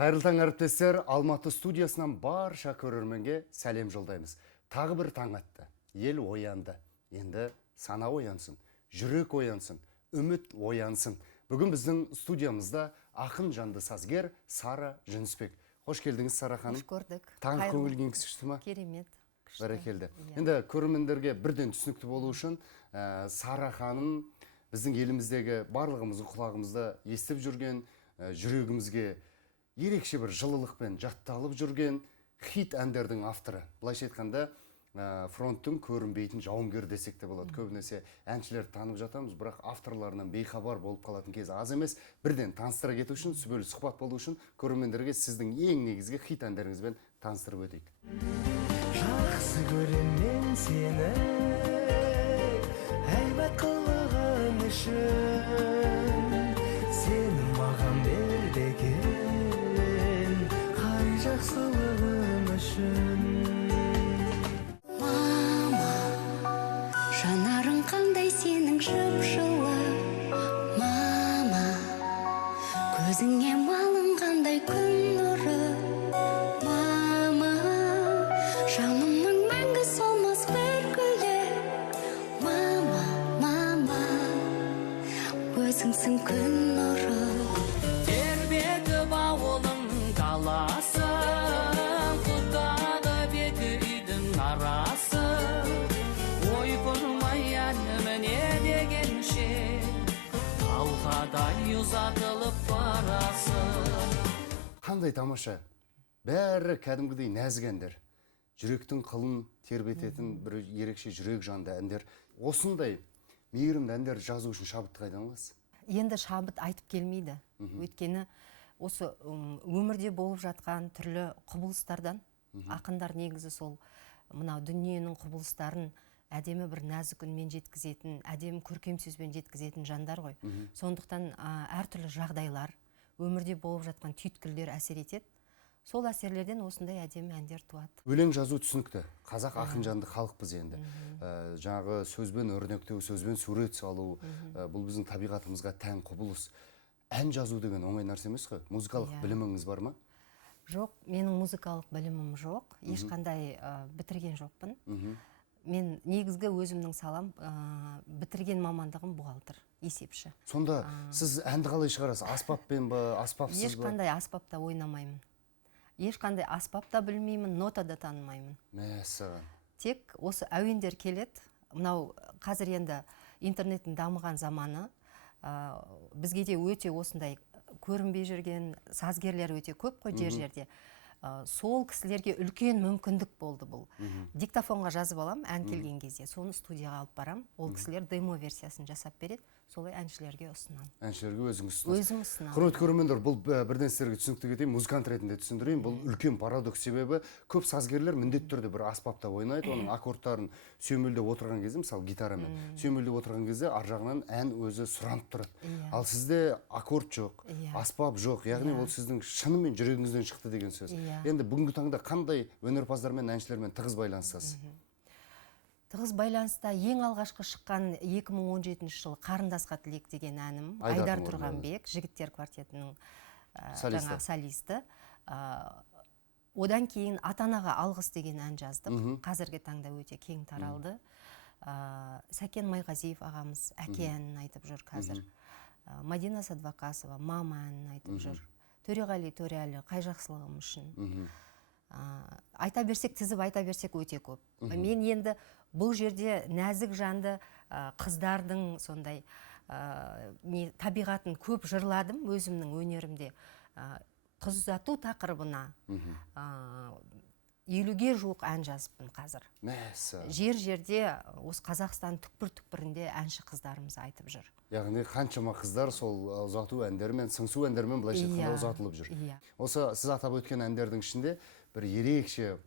Қайырлы таң әріптестер, Алматы студиясынан барша көрерменге сәлем жолдаймыз. Тағы бір таң атты. Ел оянды. Енді сана оянсын, жүрек оянсын, үміт оянсын. Бүгін біздің студиямызда ақын жанды сазгер Сара Жүнісбек. Қош келдіңіз, Сара ханым. Қош көрдік. Таң көңілген кісішті ма? Керемет. Бәрекелді. Енді көрермендерге бірден түсінікті болу үшін Сара ханым біздің еліміздегі барлығымыздың құлағымызда естіп жүрген, жүрегімізге ерекше бір жылылықпен жатталып жүрген хит әндердің авторы. Былайша айтқанда, фронттың көрінбейтін жауынгер десек те болады. Көбінесе әншілерді танып жатамыз, бірақ авторларынан бейхабар болып қалатын кез аз емес. Бірден таныстыра кету үшін, сүбелі сұхбат болу үшін көрермендерге сіздің ең негізгі хит әндеріңізбен таныстырып өтейік. Жақсы көрем мен сені, әйбат қылығың үшін, сені маған бер деген, қай жақсылығың үшін. Мама, жанарың қандай сенің жып-жылы. Мама, көзіңе малынғандай күн нұры. Мама, жанымның мәңгі солмас бір гүлі. Мама, мама, өзіңсің күн нұры. Тербетіп ауылың даласын, құттағы беті үйдің арасы. Ой құрмай әніміне дегенше, талқадай ұзатылып барасың. Қандай тамаша. Бәрі кәдімгідей нәзік әндер. Жүректің қылын тербететін бір ерекше жүрек жанды әндер. Осындай мейірімді әндер жазу үшін шабытты қайдан аласыз? Енді шабыт айтып келмейді. Өйткені осы өмірде болып жатқан түрлі құбылыстардан ақындар негізі сол мынау дүниенің құбылыстарын әдемі бір нәзік үнмен жеткізетін, әдемі көркем сөзбен жеткізетін жандар ғой. Сондықтан әртүрлі жағдайлар, өмірде болып жатқан түйткілдер әсер етеді. Сол әсерлерден осындай әдемі әндер туады. Өлең жазу түсінікті. Қазақ ақын жанды халықпыз енді. Жаңағы сөзбен өрнектеу, сөзбен сурет салу, бұл біздің табиғатымызға тән құбылыс. Ән жазу деген оңай нәрсе емес қой. Музыкалық біліміңіз бар ма? Жоқ, менің музыкалық білімім жоқ. Ешқандай бітірген жоқпын. Мен негізгі өзімнің салам, бітірген мамандығым бухгалтер, есепші. Сонда сіз әнді қалай шығарасыз? Аспаппен ба, аспапсыз ба? Ешқандай аспапта ойнамаймын. Ешқандай аспапта білмеймін, нотада танымаймын. Мәссаған. Тек осы әуендер келеді. Мынау қазір енді интернеттің дамыған заманы, бізге де өте осындай көрінбей жүрген сазгерлер өте көп қой жер-жерде. Сол кісілерге үлкен мүмкіндік болды бұл. Диктофонға жазып алам, ән келген кезде, соны студияға алып барам. Ол кісілер демо версиясын жасап береді, солай әншілерге ұсынам. Әншілерге өзіңіз ұсынасыз. Өзім ұсынам. Құрметті көрермендер, бұл бірден сіздерге түсінікті кетейін, музыкант ретінде түсіндірейін. Бұл үлкен парадокс, себебі көп сазгерлер міндетті түрде бір аспапта ойнайды, оның аккордтарын сүйемелдеп отырған кезде, мысалы гитарамен сүйемелдеп отырған кезде ар жағынан ән өзі сұранып тұрады. Ал сізде аккорд жоқ, аспап жоқ, яғни ол сіздің шынымен жүрегіңізден шықты деген сөз. Енді бүгінгі таңда қандай өнерпаздармен, әншілермен тығыз байланыстасыз? Тығыз байланыста ең алғашқы шыққан 2017 жылы Қарындасқа тілек деген әнім. Айдар Тұрғанбек, жігіттер квартетінің солисті. Одан кейін Ата-анаға алғыс деген ән жаздық. Қазіргі таңда өте кең таралды. Сәкен Майғазиев ағамыз әке әнін айтып жүр қазір. Мадина Садвақасова мама әнін айтып жүр. Төреғали Төреәлі қай жақсылығым үшін. Айта берсек, тізіп айта берсек өте көп. Мен енді бұл жерде нәзік жанды қыздардың сондай табиғатын көп жырладым өзімнің өнерімде. Қыз ұзату тақырыбына 50-ге жуық ән жазыппын қазір. Жер-жерде осы Қазақстан түкпір-түкпірінде әнші қыздарымыз айтып жүр. Яғни қаншама қыздар сол ұзату әндермен, сыңсу әндермен былайша айтқанда ұзатылып жүр. Осы сіз атап өткен әндердің ішінде бір ерекше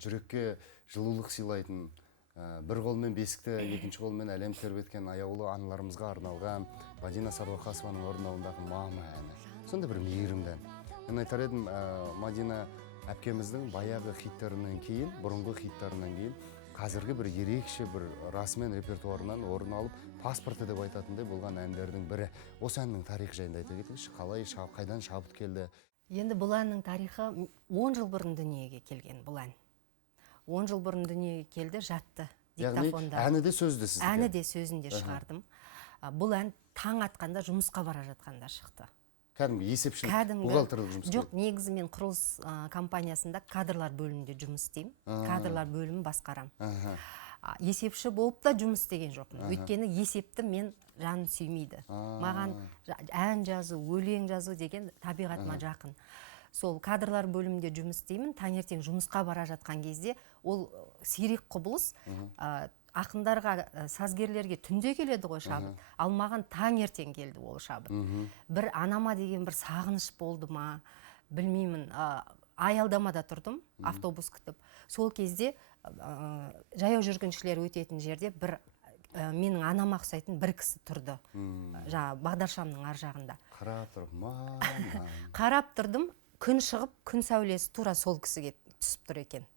жүрекке жылулық сыйлайтын, бір қолмен бесікті, екінші қолмен әлем тербеткен аяулы аналарымызға арналған Мадина Садвақасованың орындауындағы мама әні. Сонда бір мейірімді ән. Мен айтар едім, Мадина әпкеміздің баяғы хиттарынан кейін, бұрынғы хиттарынан кейін, қазіргі бір ерекше бір расымен репертуарынан орын алып, паспорты деп айтатындай болған әндердің бірі. Осы әннің тарихы жайында айта кетіңізші, қалай, қайдан шабыт келді? Енді бұл әннің тарихы 10 жыл бұрын дүниеге келген бұл ән. 10 жыл бұрын дүниеге келді, жатты диктофонда. Яғни әні де сөзді сіздікі? Әні де сөзінде шығардым. Бұл ән таң атқанда жұмысқа бара жатқанда шықты. Кәдімгі есепшілік, бухгалтерлік жұмыс? Жоқ, негізі мен құрылыс компаниясында кадрлар бөлімінде жұмыс істеймін. Кадрлар бөлімін басқарам. Есепші болып та жұмыс істеген жоқпын. Өйткені есепті мен жаным сүймейді. Маған ән жазу, өлең жазу деген табиғатыма жақын. Сол кадрлар бөлімінде жұмыс істеймін. Таңертең жұмысқа бара жатқан кезде ол сирек құбылыс. Ақындарға, сазгерлерге түнде келеді ғой шабыт. Ал маған таңертең келді ол шабыт. Бір анама деген бір сағыныш болды ма, білмеймін. Аялдамада тұрдым, автобус күтіп. Сол кезде жаяу жүргіншілер өтетін жерде бір менің анама ұқсайтын бір кісі тұрды. Бағдаршамның ар жағында. Қарап тұрып, мама. Қарап тұрдым, күн шығып, күн сәулесі тура сол кісіге түсіп тұр екен.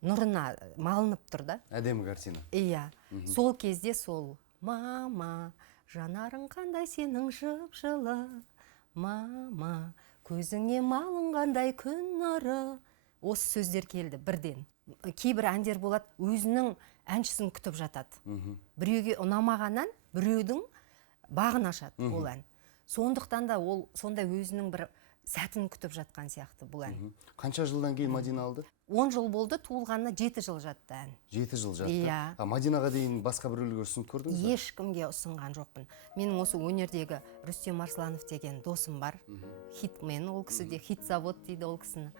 Нұрына малынып тұр да. Әдемі картина. Иә. Сол кезде сол мама, жанарың қандай сенің жып-жылы, мама, көзіңе малынғандай күн нұры. Осы сөздер келді бірден. Кейбір әндер болады, өзінің әншісін күтіп жатады. Біреуге ұнамаған ән, біреудің бағын ашады ол ән. Сондықтан да ол сондай өзінің бір сәтін күтіп жатқан сияқты бұл ән. Қанша жылдан кейін Мадина алды? 10 жыл болды, туылғанына 7 жыл жатты ән. 7 жыл жатты? Иә. Мадинаға дейін басқа біреулерге ұсынып көрдіңіз бе? Ешкімге ұсынған жоқпын. Менің осы өнердегі Рүстем Арсланов деген досым бар. Хитмен, ол кісі де хит завод дейді ол кісіні.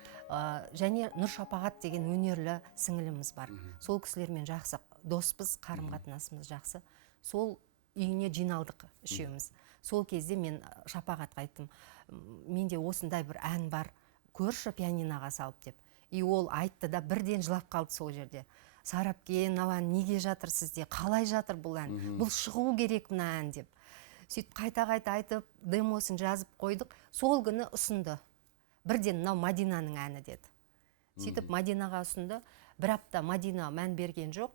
Және Нұр Шапағат деген өнерлі сіңіліміз бар. Сол кісілермен жақсы доспыз, қарым-қатынасымыз жақсы. Сол үйіне жиналдық үшеуміз. Сол кезде мен Шапағатқа айттым, менде осындай бір ән бар, көрші пианиноға салып деп. И ол айтты да бірден жылап қалды сол жерде. Сарапке, мынау неге жатыр сізде, қалай жатыр бұл ән, бұл шығу керек мына ән деп. Сөйтіп қайта-қайта айтып, демосын жазып қойдық, сол күні ұсынды. Бірден мынау Мадинаның әні деді. Сөйтіп Мадинаға ұсынды, бір апта Мадина мән берген жоқ.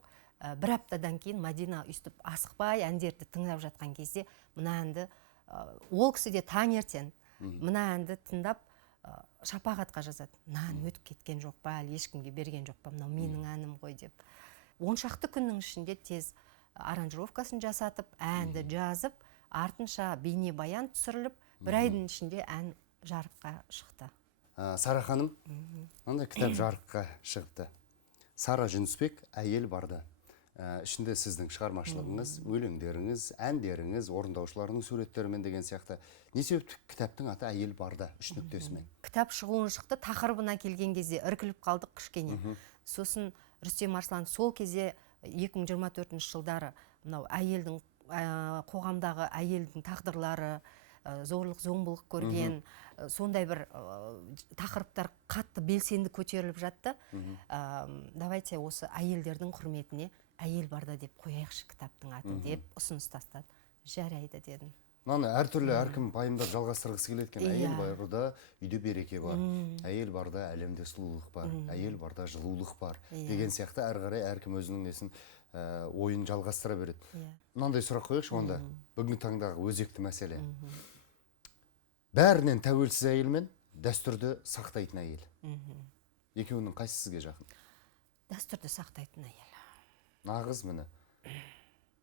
Бір аптадан кейін Мадина үстіп асықпай әндерді тыңдап жатқан кезде мына әнді, ол кісі де таңертең мына әнді тыңдап Шапағатқа жазады. Нан өтіп кеткен жоқ па, әлі ешкімге берген жоқ па, мынау менің әнім ғой деп. 10 шақты күннің ішінде тез аранжировкасын жасатып, әнді жазып, артынша бейнебаян түсіріліп, бір айдың ішінде ән жарыққа шықты. Сара ханым, мынандай кітап жарыққа шықты. Сара Жүнісбек әйел барды. Ішінде сіздің шығармашылығыңыз, өлеңдеріңіз, әндеріңіз, орындаушыларының суреттерімен деген сияқты. Не себепті кітаптың аты әйел барды 3 нүктесімен? Кітап шығуын шықты, тақырыбына келген кезде іркіліп қалдық кішкене. Сосын Рүстем Арсланов сол кезде 2024 жылдары мынау әйелдің қоғамдағы әйелдің тағдырлары, зорлық зомбылық көрген, сондай бір тақырыптар қатты белсенді көтеріліп жатты. Давайте осы әйелдердің құрметіне әйел барда деп қояйықшы кітаптың атын деп ұсыныс тастады. Жарайды дедім. Мынаны әртүрлі әркім пайымдап жалғастырғысы келеді екен. Әйел барда үйде береке бар, әйел барда әлемде сұлулық бар, әйел барда жылулық бар деген сияқты әрі қарай әркім өзінің несін ойын жалғастыра береді. Мынандай сұрақ қояйықшы онда, бүгінгі таңдағы өзекті мәселе. Бәрінен тәуелсіз әйел мен дәстүрді сақтайтын әйел. Екеуінің қайсысы сізге жақын? Дәстүрді сақтайтын әйел. Нағыз міне.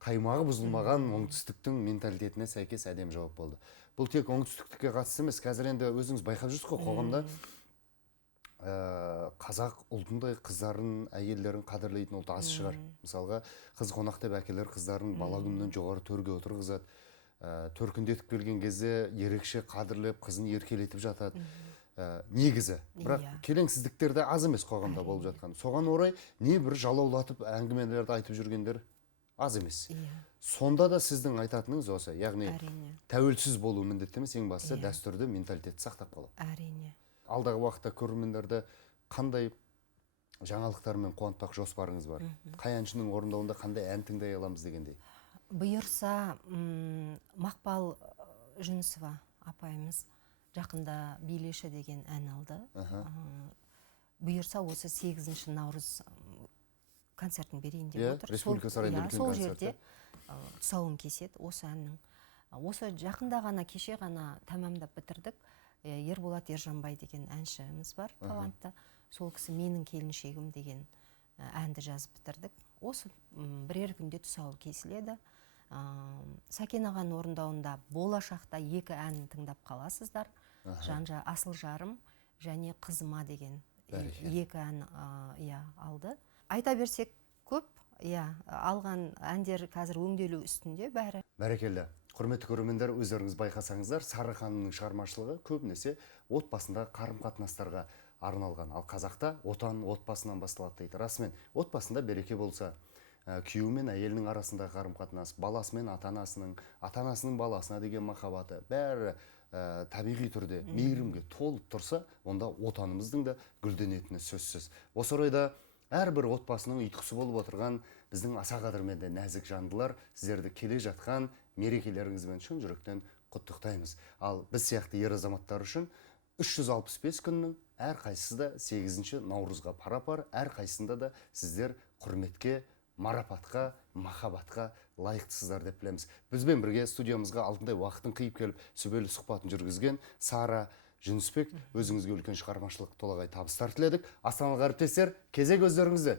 Қаймағы бұзылмаған оңтүстіктің менталитетіне сәйкес әдем жауап болды. Бұл тек оңтүстіктікке қатысты емес, қазір енді өзіңіз байқап жүрсіз ғой, қоғамда қазақ ұлтындай қыздарын, әйелдерін қадірлейтін ұлт аз шығар. Мысалға, қыз қонақ деп әкелер қыздарын бала күнінен жоғары төрге отырғызады. Төркіндетіп келген кезде ерекше қадірлеп, қызын еркелетіп жатады. Негізі, бірақ келеңсіздіктерді аз емес қоғамда болып жатқан. Соған орай не бір жалаулатып әңгімелерді айтып жүргендер аз емес. Сонда да сіздің айтатыныңыз осы, яғни тәуелсіз болу міндетті емес, ең бастысы дәстүрді, менталитетті сақтап қалу. Әрине. Алдағы уақытта көрермендерді қандай жаңалықтармен қуантпақ жоспарыңыз бар? Қай әншінің орындауында қандай ән тыңдай аламыз дегендей? Бұйырса, Мақпал Жүнісова апайымыз жақында Билеші деген ән алды. Бұйырса осы 8 наурыз концертін берейін деп отыр. Республика сарайында үлкен концерт. Сол жерде тұсауын кеседі осы әннің. Осы жақында ғана, кеше ғана тәмамдап бітірдік. Ерболат Ержанбай деген әншіміз бар, талантты. Сол кісі менің келіншегім деген әнді жазып бітірдік. Осы бірер күнде тұсауы кесіледі. Сәкен ағаның орындауында болашақта 2 ән тыңдап қаласыздар. Асыл жарым және қызыма деген 2 ән алды. Айта берсек көп, алған әндер қазір өңделу үстінде бәрі. Бәрекелді. Құрметті көрермендер, өздеріңіз байқасаңыздар, Сарыханның шығармашылығы көбінесе отбасындағы қарым-қатынастарға арналған. Ал қазақта отан отбасынан басталады дейді. Расымен, отбасында береке болса, күйеуі мен әйелінің арасындағы қарым-қатынас, баласы мен ата-анасының баласына деген махаббаты, бәрі табиғи түрде мейірімге толып тұрса, онда отанымыздың да гүлденетіні сөзсіз. Осы орайда әрбір отбасының ұйытқысы болып отырған біздің аса қадірменді нәзік жандылар сіздерді келе жатқан мерекелеріңізбен шын жүректен құттықтаймыз. Ал біз сияқты ер азаматтар үшін 365 күннің әрқайсысы да 8 наурызға пара-пар, әрқайсында да сіздер құрметке, марапатқа, махаббатқа лайықтысыздар деп білеміз. Бізбен бірге студиямызға алтындай уақытын қиып келіп, сүбелі сұхбатын жүргізген Сара Жүнісбек, өзіңізге үлкен шығармашылық толағай табыстар тіледік. Астаналық әріптестер, кезек өздеріңізде.